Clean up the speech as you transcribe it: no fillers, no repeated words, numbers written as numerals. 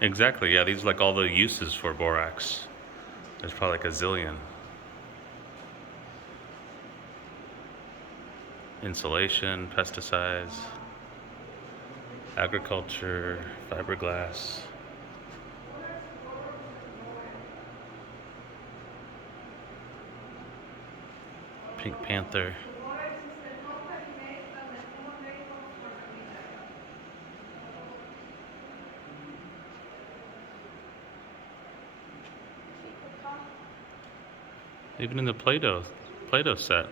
Exactly, yeah, these are like all the uses for borax. There's probably like a zillion. Insulation, pesticides, agriculture, fiberglass. Pink Panther. Even in the Play-Doh set.